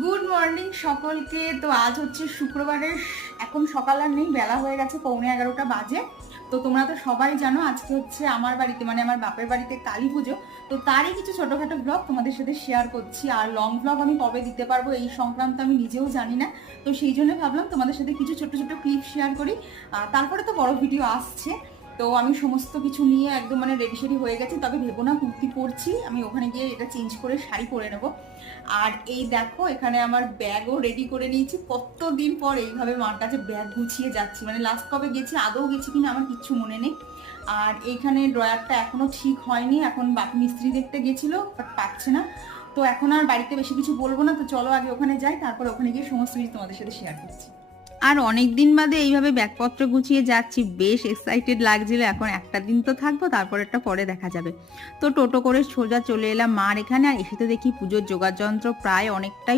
Good morning সকলকে। তো আজ হচ্ছে শুক্রবারের, এখন সকাল আর নেই, বেলা হয়ে গেছে পৌনে এগারোটা বাজে। তো তোমরা তো সবাই জানো আজকে হচ্ছে আমার বাড়িতে মানে আমার বাপের বাড়িতে কালী পুজো। তো তারই কিছু ছোটোখাটো ব্লগ তোমাদের সাথে শেয়ার করছি। আর লং ব্লগ আমি কবে দিতে পারব এই সংক্রান্ত আমি নিজেও জানি না। তো সেই জন্য ভাবলাম তোমাদের সাথে কিছু ছোট ছোট ক্লিপ শেয়ার করি। তারপরে তো বড় ভিডিও আসছে। তো আমি সমস্ত কিছু নিয়ে একদম মানে রেডি সেডি হয়ে গেছি। তবে ভেবো না, কুর্তি পরছি। আমি ওখানে গিয়ে এটা চেঞ্জ করে শাড়ি পরে নেব। আর এই দেখো, এখানে আমার ব্যাগও রেডি করে নিয়েছি। কতদিন পর এইভাবে মার কাছে ব্যাগ গুছিয়ে যাচ্ছি। মানে লাস্ট কবে গেছি আদৌ গেছি কিনা আমার কিচ্ছু মনে নেই। আর এইখানে ড্রয়ারটা এখনও ঠিক হয়নি। এখন বাকি মিস্ত্রি দেখতে গেছিল বাট পাচ্ছে না। তো এখন আর বাড়িতে বেশি কিছু বলব না। তো চলো আগে ওখানে যাই, তারপর ওখানে গিয়ে সমস্ত কিছু তোমাদের সাথে শেয়ার করছি। আর অনেক দিন বাদে এইভাবে ব্যাগপত্র গুছিয়ে যাচ্ছি। বেশ এক্সাইটেড লাগছিল, এখন একটা দিন তো থাকব, তারপর একটা পরে দেখা যাবে। তো টোটো করে সোজা চলে এলাম মার এখানে, আর এসে তো দেখি পুজোর যোগাযন্ত্র প্রায় অনেকটাই